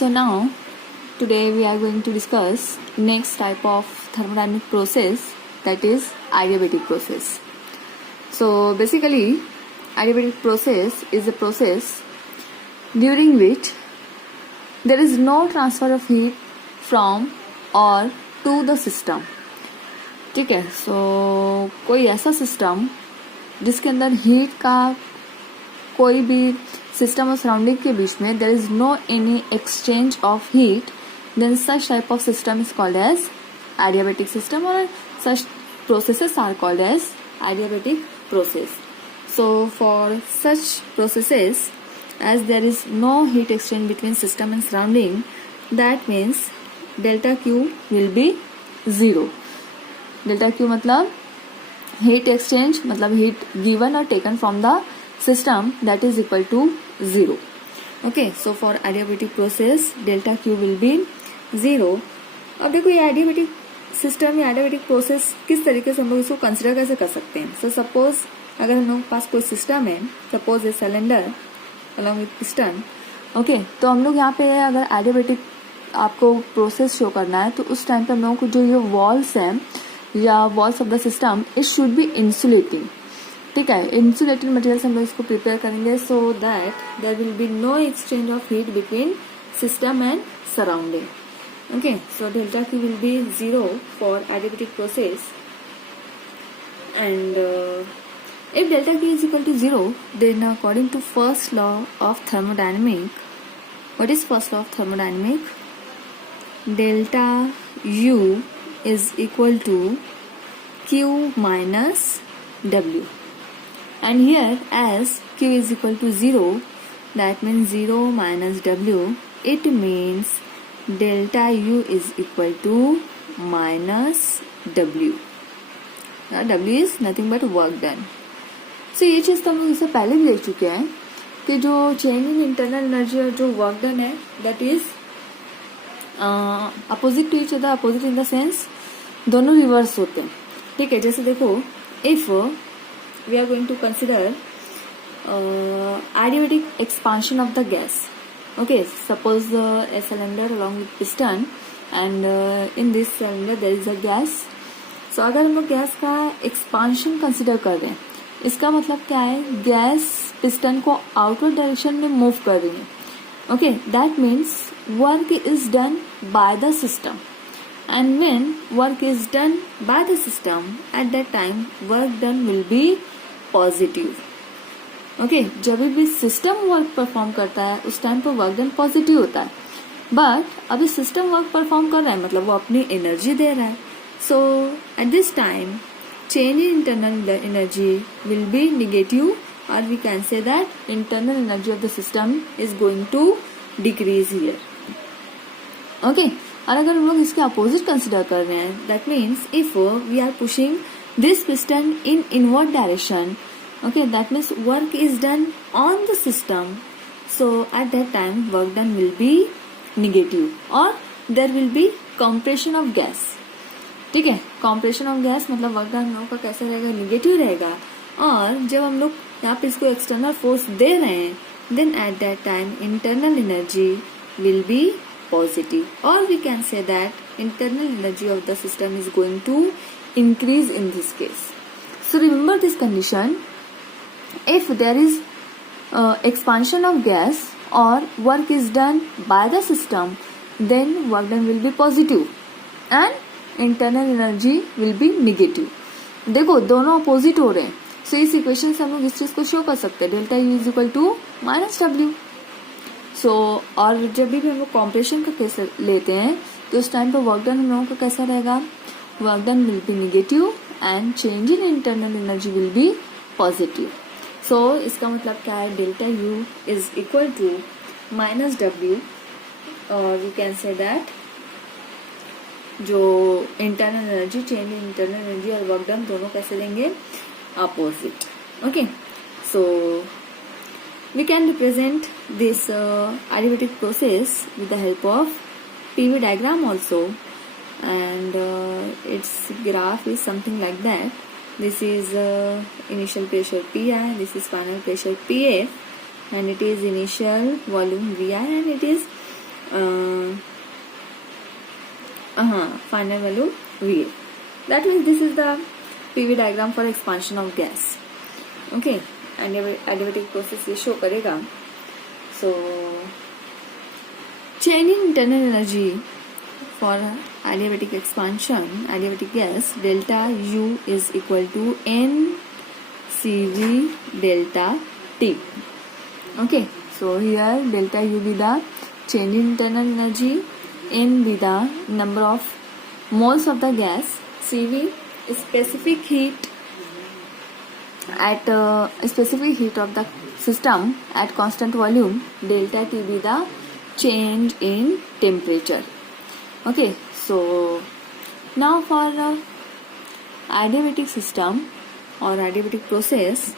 So now today we are going to discuss next type of thermodynamic process, that is adiabatic process. So basically adiabatic process is a process during which there is no transfer of heat from or to the system. ठीक है. सो कोई ऐसा system जिसके अंदर heat का कोई भी system और सराउंडिंग के बीच में there is no any exchange of heat, then such type of system is called as adiabatic system, or such processes are called as adiabatic process. So for such processes, as there is no heat exchange between system and surrounding, that means delta Q will be zero. delta Q मतलब heat exchange, मतलब heat given or taken from the system, that is equal to zero. Okay, so for adiabatic process delta Q will be zero. अब देखो ये adiabatic system या adiabatic process किस तरीके से हम लोग इसको कंसिडर कैसे कर सकते हैं. सो सपोज अगर हम लोग के पास कोई सिस्टम है, suppose a cylinder along with piston, okay, तो हम लोग यहाँ पे अगर एडियाबेटिक आपको प्रोसेस शो करना है तो उस टाइम पे हम लोगों को जो ये वॉल्स हैं या walls of the system, it should be insulating. ठीक है, इंसुलेटेड मटेरियल से हम लोग इसको प्रिपेयर करेंगे so that there will be no exchange of heat between system and surrounding. Okay, so delta Q will be zero for adiabatic process, and if delta Q is equal to zero, then according to first law of thermodynamic, what is first law of thermodynamic? Delta U is equal to Q minus W, and here as Q is equal to zero, that means 0 minus W, it means delta U is equal to minus W. Now W is nothing but work done. So ये चीज़ तो हम लोग इससे पहले भी देख चुके हैं कि जो चेंज इन इंटरनल एनर्जी और जो वर्क डन है that is opposite to each other. Opposite in the sense दोनों रिवर्स होते हैं. ठीक है, जैसे देखो if we are going to consider adiabatic expansion of the gas. Okay, suppose a cylinder along with piston, and in this cylinder there is a gas. So अगर हम लोग गैस का एक्सपांशन कंसिडर कर रहे हैं, इसका मतलब क्या है, गैस पिस्टन को आउटवर्ड डायरेक्शन में मूव कर रही है. Okay, that means work is done by the system, and when work is done by the system at that time work done will be positive. Okay, जब भी system work perform करता है उस time पर work done positive होता है. But अभी system work perform कर रहा है मतलब वो अपनी एनर्जी दे रहा है. So at this time change in internal energy will be negative, और we can say that internal energy of the system is going to decrease here. Okay, और अगर हम लोग इसके अपोजिट कंसिडर कर रहे हैं, that means if we are pushing this piston in inward direction, okay, that means work is done on the system, so at that time work done will be negative, or there will be compression of gas. ठीक है, compression of gas मतलब work done हम लोग का कैसा रहेगा, negative रहेगा. और जब हम लोग यहाँ पे इसको एक्सटर्नल फोर्स दे रहे हैं, then at that time internal energy will be positive, or we can say that internal energy of the system is going to increase in this case. So remember this condition. If there is expansion of gas or work is done by the system, then work done will be positive and internal energy will be negative. देखो दोनों opposite हो रहे हैं, सो इस equation से हम लोग इस चीज को शो कर सकते हैं, delta U is equal to minus W. So और जब भी हम लोग कॉम्प्रेशन का केस लेते हैं तो उस टाइम पर वर्क डन हम लोगों का कैसा रहेगा, work done will be negative and change in internal energy will be positive. So इसका मतलब क्या है, delta U is equal to minus W, और वी कैन से दैट जो internal energy, change in internal energy और work done दोनों कैसे देंगे, opposite. Okay, so we can represent this adiabatic process with the help of PV diagram also, and its graph is something like that. This is initial pressure Pi, this is final pressure Pa, and it is initial volume Vi, and it is final value VA. That means this is the PV diagram for expansion of gas. Okay, adiabatic process ये show करेगा. So change in internal energy for adiabatic expansion, adiabatic gas, delta U is equal to N CV delta T. Okay, so here delta U be the change in internal energy, N be the number of moles of the gas, CV is specific heat at specific heat of the system at constant volume, delta T be the change in temperature. Okay, so now for adiabatic system or adiabatic process,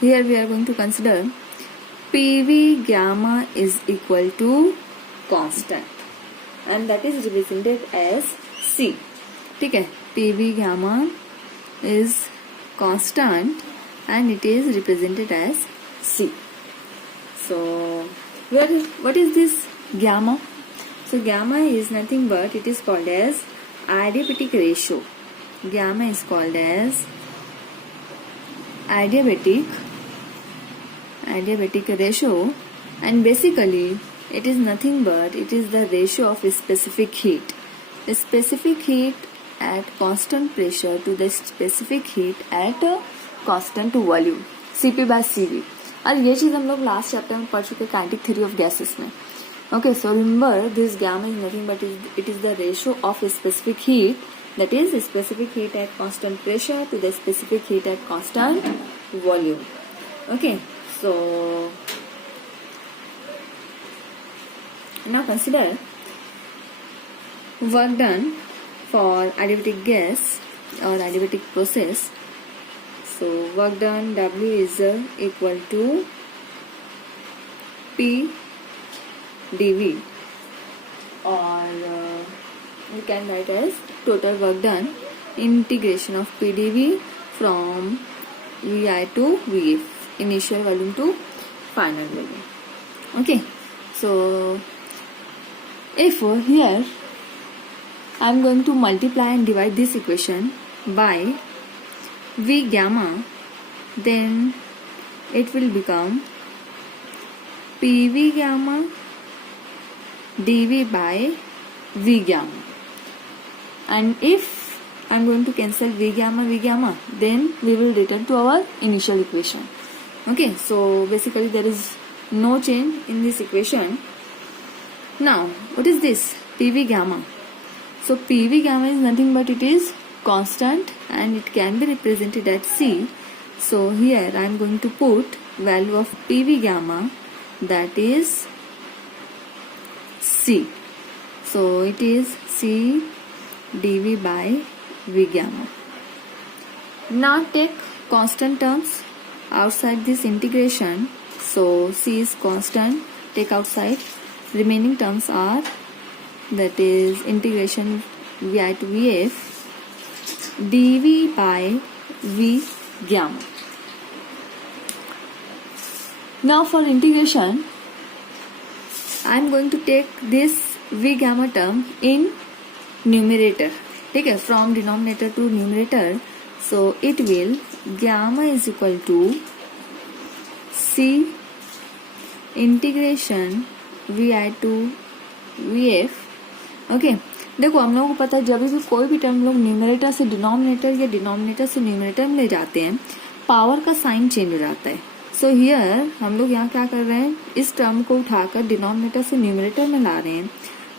here we are going to consider PV gamma is equal to constant and that is represented as C. ठीक है, PV gamma is constant and it is represented as C. So what is this gamma? So gamma is nothing but it is called as adiabatic ratio. Gamma is called as adiabatic ratio, and basically it is nothing but it is the ratio of a specific heat. A specific heat at constant pressure to the specific heat at a constant volume, Cp by Cv. और ये चीज हम लोग last chapter में पढ़ चुके kinetic theory of gases में. Okay, so remember this gamma is nothing but it is the ratio of a specific heat, that is a specific heat at constant pressure to the specific heat at constant volume. Okay, so now consider work done for adiabatic gas or adiabatic process. So work done W is equal to P dV, or we can write as total work done, integration of P dV from Vi to Vf, initial volume to final volume. Okay, so if here I am going to multiply and divide this equation by V gamma, then it will become PV gamma dV by V gamma. And if I am going to cancel V gamma, then we will return to our initial equation. Okay, so basically there is no change in this equation. Now, what is this? PV gamma. So PV gamma is nothing but it is constant and it can be represented at C. So here I am going to put value of PV gamma, that is C. So it is C dV by V gamma. Now take constant terms outside this integration. So C is constant, take outside. Remaining terms are, that is integration Vi to Vf dV by V gamma. Now for integration, I am going to take this V gamma term in numerator. ठीक है, from denominator to numerator. So it will gamma is equal to C integration Vi to Vf. Okay, देखो हम लोगों को पता है जब भी कोई भी टर्म लोग न्यूमरेटर से डिनोमिनेटर या डिनोमिनेटर से न्यूमरेटर में ले जाते हैं, पावर का साइन चेंज हो जाता है. सो हियर हम लोग यहाँ क्या कर रहे हैं, इस टर्म को उठाकर डिनोमिनेटर से न्यूमरेटर में ला रहे हैं.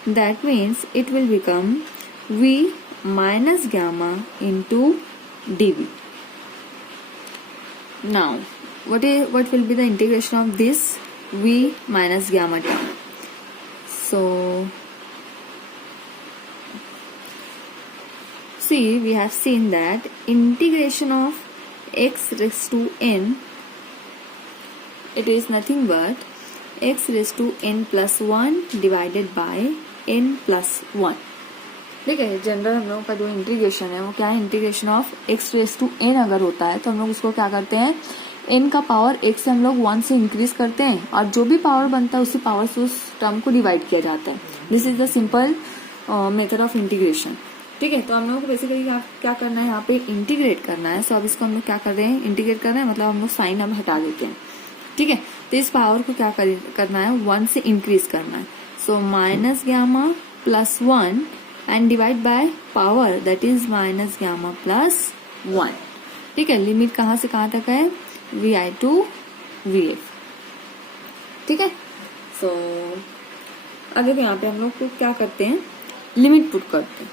That means it will become V minus gamma into dV. Now what will be the integration of this V minus gamma term? So see, we have seen that integration of x raised to n, it is nothing but x raised to n plus 1 divided by n plus 1. ठीक है, general हम लोगों का जो integration है वो क्या है, integration of x raise to n अगर होता है तो हम लोग उसको क्या करते हैं, n का पावर 1 से हम लोग 1 से इंक्रीज करते हैं और जो भी पावर बनता है उसी पावर से उस टर्म को डिवाइड किया जाता है. This is the simple method of integration. ठीक है, तो हम लोगों को बेसिकली क्या करना है, यहाँ पे इंटीग्रेट करना है. सो अब इसको हम लोग क्या कर रहे हैं, इंटीग्रेट कर रहे हैं, मतलब हम लोग साइन अब हटा देते हैं. ठीक है, तो इस पावर को क्या करना है, 1 से इंक्रीज करना है. So minus gamma plus 1 and divide by power that is minus gamma plus 1. ठीक है, लिमिट कहाँ से कहाँ तक है, vi टू vf. ठीक है, सो अब देखो यहाँ पे हम लोग को क्या करते हैं, लिमिट पुट करते हैं.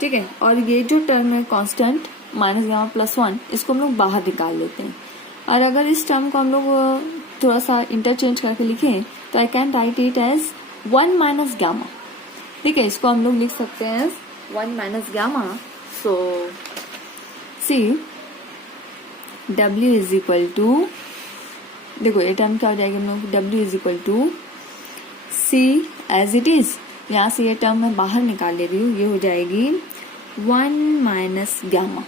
ठीक है, और ये जो टर्म है कांस्टेंट माइनस गामा प्लस 1, इसको हम लोग बाहर निकाल लेते हैं. और अगर इस टर्म को हम लोग थोड़ा सा इंटरचेंज करके लिखें तो I can write it as 1 minus gamma. ठीक है, इसको हम लोग लिख सकते हैं 1 minus gamma. So C W is equal to, देखो ये टर्म क्या हो जाएगी हम लोग, W is equal to C as it is. यहाँ से ये टर्म मैं बाहर निकाल ले रही हूँ, ये हो जाएगी 1 माइनस गामा.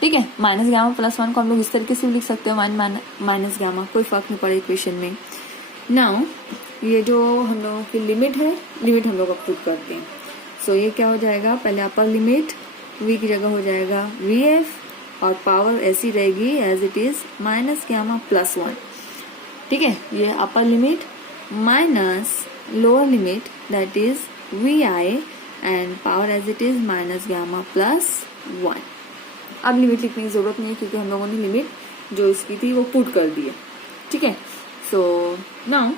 ठीक है, माइनस गामा प्लस 1 को हम लोग इस तरीके से भी लिख सकते हैं 1 माइनस गामा, कोई फर्क नहीं पड़े इक्वेशन में. नाउ ये जो हम लोगों की लिमिट है, लिमिट हम लोग पुट करते हैं. सो ये क्या हो जाएगा, पहले अपर लिमिट v की जगह हो जाएगा vf और पावर ऐसी रहेगी as it is minus gamma plus 1. ठीक है, ये upper limit minus lower limit that is vi and power as it is minus gamma plus 1. अब लिमिट लिखने की जरूरत नहीं है क्योंकि हम लोगों ने लिमिट जो इसकी थी वो पुट कर दी है. ठीक है, सो नाउ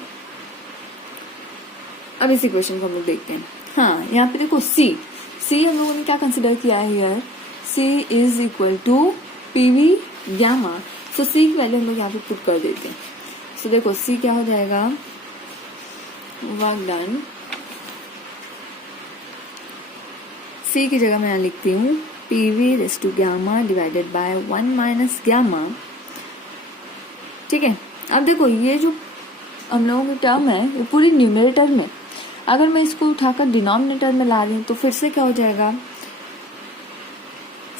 अब इस इक्वेशन को हम लोग देखते हैं. हाँ, यहाँ पे देखो C हम लोगों ने क्या कंसिडर किया है here, C is equal to PV gamma. सो C की वैल्यू हम लोग यहाँ पे पुट कर देते हैं. सो देखो C क्या हो जाएगा, वर्क डन. C की जगह मैं यहाँ लिखती हूँ PV raise to gamma divided by 1 minus gamma. ठीक है, अब देखो ये जो हम लोगों की टर्म है ये पूरी न्यूमरेटर में, अगर मैं इसको उठाकर डिनोमिनेटर में ला रही हूँ तो फिर से क्या हो जाएगा,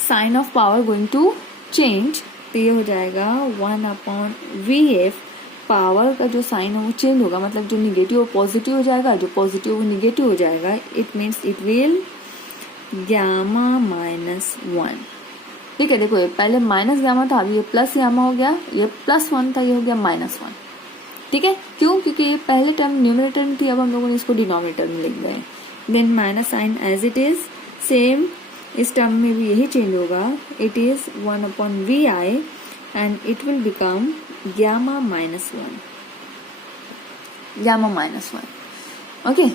sign of power going to change. तो ये हो जाएगा 1 अपॉन vf. पावर का जो साइन है वो चेंज होगा, मतलब जो निगेटिव वो पॉजिटिव हो जाएगा, जो पॉजिटिव वो निगेटिव हो जाएगा. It means it will gamma minus 1. ठीक है, देखो ये पहले माइनस गामा था, अभी ये प्लस गामा हो गया, ये प्लस 1 था, ये हो गया माइनस 1. ठीक है, क्यों, क्योंकि ये पहले टर्म न्यूमरेटर में थी, अब हम लोगों ने इसको डिनोमिनेटर में लिख गए. Then minus sign as it is same, इस टर्म में भी यही चेंज होगा. It is 1 upon vi and it will become gamma minus 1. Gamma minus 1. Okay,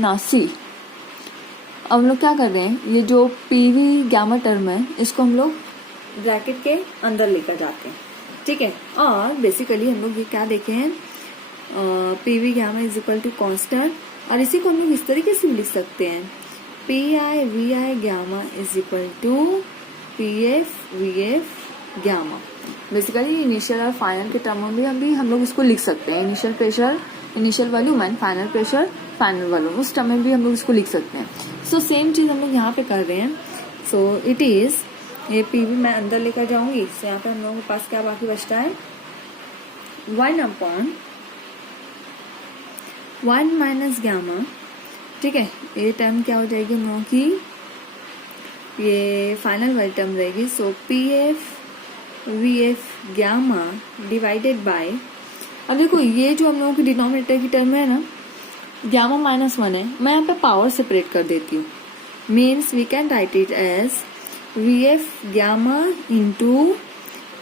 now see, अब हम लोग क्या कर रहे हैं, ये जो PV गामा टर्म है इसको हम लोग ब्रैकेट के अंदर लेकर जाते हैं. ठीक है, और बेसिकली हम लोग ये क्या देखे हैं, PV gamma is equal to constant, और इसी को हम लोग इस तरीके से लिख सकते हैं PI VI gamma is equal to PF VF gamma. Basically initial और फाइनल के टर्म में भी हम लोग इसको लिख सकते हैं. Initial pressure, initial volume and final pressure, final volume, उस टर्म में भी हम लोग इसको लिख सकते हैं. सो सेम चीज हम लोग यहाँ पे कर रहे हैं. सो इट इज, ये PV मैं अंदर लेकर जाऊंगी. सो यहाँ पे हम लोगों के पास क्या बाकी बचता है, 1 अपॉन 1 माइनस गामा. ठीक है, ये टर्म क्या हो जाएगी हम लोगों की, ये फाइनल वाली टर्म रहेगी. सो PF VF gamma divided bye, अब देखो ये जो हम लोगों की डिनोमिनेटर की टर्म है ना, गामा माइनस 1 है, मैं यहाँ पे पावर सेपरेट कर देती हूँ. Means we can write it as VF gamma into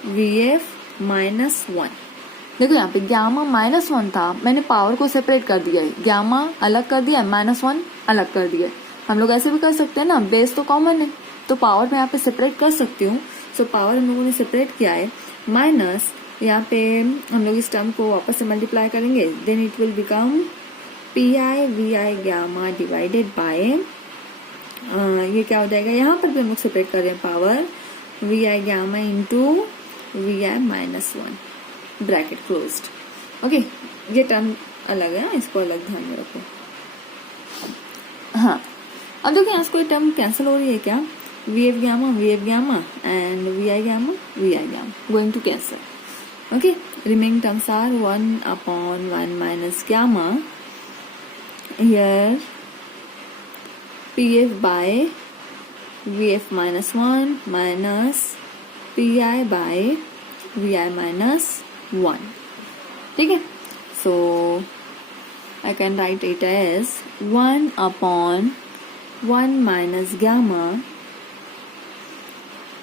VF minus 1. देखो यहाँ पे गामा माइनस 1 था, मैंने पावर को सेपरेट कर दिया है, गामा अलग कर दिया है, माइनस 1 अलग कर दिया है. हम लोग ऐसे भी कर सकते हैं ना, बेस तो कॉमन है तो पावर मैं यहाँ पे सेपरेट कर सकती हूँ. सो पावर हम लोगों ने सेपरेट किया है, माइनस यहाँ पे हम लोग इस टर्म को वापस से मल्टीप्लाई करेंगे. Then it will become PI VI gamma divided by, ये क्या हो जाएगा, यहाँ पर भी हम लोग सेपरेट कर रहे हैं power, VI gamma into VI minus 1 bracket closed. Okay, ये टर्म अलग है, इसको अलग ध्यान में रखो. हाँ, अब देखो यहाँ से कोई टर्म कैंसिल हो रही है क्या, VF gamma and VI gamma going to cancel. Okay, remaining terms are 1 upon 1 minus gamma. Here PF by VF minus 1 minus PI by VI minus 1. ठीक है, so I can write it as 1 upon 1 minus gamma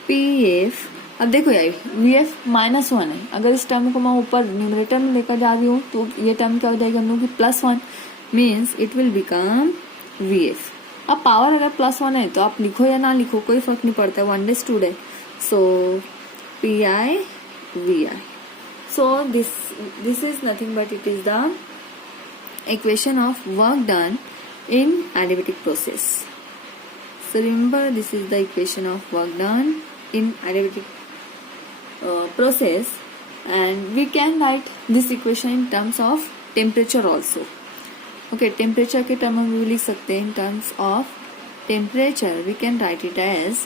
PF. अब देखो यार VF minus 1 है, अगर इस term को मैं ऊपर न्यूमरेटर में लेकर जा रही हूँ तो ये टर्म क्या हो जाएगी हम लोग की +1, means it will become VF. अब पावर अगर +1 है तो आप लिखो या ना लिखो कोई फर्क नहीं पड़ता है, 1/2 है. सो PI VI. So this is nothing but it is the equation of work done in adiabatic process. So remember, this is the equation of work done in adiabatic process, and we can write this equation in terms of temperature also. Okay, temperature के term में भी लिख सकते हैं. In terms of temperature we can write it as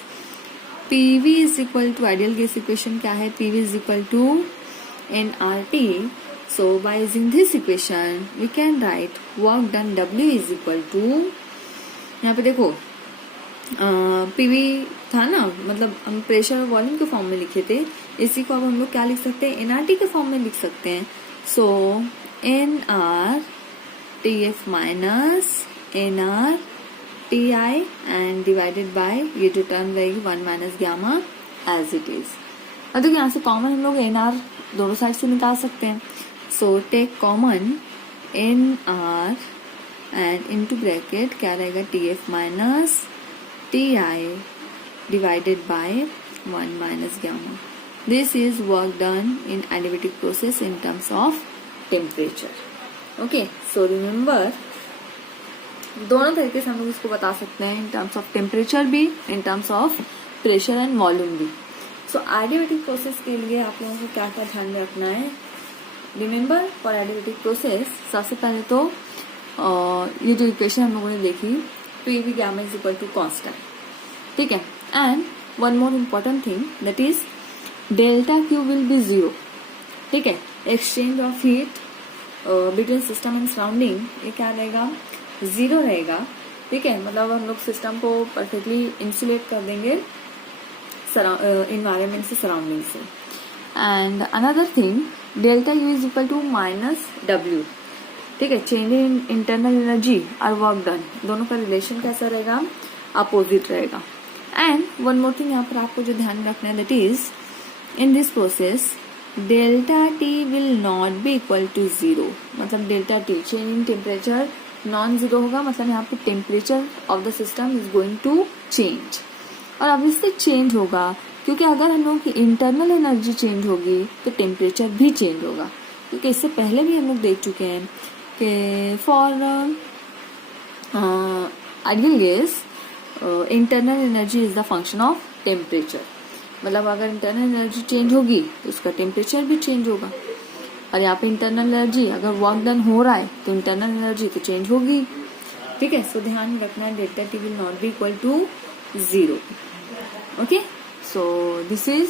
PV is equal to ideal gas equation क्या है, PV is equal to nRT. So by using this equation we can write work done W is equal to, यहाँ पे देखो PV था ना, मतलब हम pressure और वॉल्यूम के फॉर्म में लिखे थे, इसी को अब हम लोग क्या लिख सकते हैं, nRT के फॉर्म में लिख सकते हैं. So nR TF minus nR TI and divided by ये जो टर्म रहेगी 1 minus gamma as it is. अब देखो यहाँ से कॉमन हम लोग nR दोनों साइड से निकाल सकते हैं. So take common nR and into bracket क्या रहेगा TF minus TI divided by 1 minus gamma. This is work done in adiabatic process in terms of temperature. Okay, so remember दोनों तरीके से हम लोग इसको बता सकते हैं, in terms of temperature भी, in terms of pressure and volume भी. So adiabatic process के लिए आप लोगों को क्या क्या ध्यान में रखना है. Remember for adiabatic process सबसे पहले तो ये जो इक्वेशन हम लोगों ने देखी PV gamma is equal to constant, ठीक है. And one more important thing that is delta Q will be 0, ठीक है. Exchange of heat between system and surrounding ये क्या रहेगा, 0 रहेगा, ठीक है. मतलब हम लोग सिस्टम को परफेक्टली इंसुलेट कर देंगे इन्वायरमेंट से, सराउंडिंग से. And another thing delta U is equal to minus W, ठीक है. चेंज इन इंटरनल एनर्जी और वर्क डन दोनों का रिलेशन कैसा रहेगा, अपोजिट रहेगा. एंड वन मोर थिंग यहाँ पर आपको जो ध्यान रखना है that is in this process delta T will not be equal to 0. मतलब delta T change in temperature non zero होगा, मतलब यहाँ पे temperature of the system is going to change. और अब इससे चेंज होगा क्योंकि अगर हम लोग की इंटरनल एनर्जी चेंज होगी तो टेम्परेचर भी चेंज होगा. क्योंकि इससे पहले भी हम लोग देख चुके हैं कि for ideal gas internal energy is the function of temperature. मतलब अगर इंटरनल एनर्जी चेंज होगी तो उसका टेम्परेचर भी चेंज होगा. और यहाँ पे इंटरनल एनर्जी अगर वर्क डन हो रहा है तो इंटरनल एनर्जी तो चेंज होगी, ठीक है. सो ध्यान रखना है delta T will not be equal to 0. Okay, so this is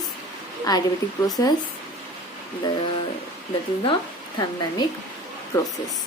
adiabatic process, that is the thermodynamic process.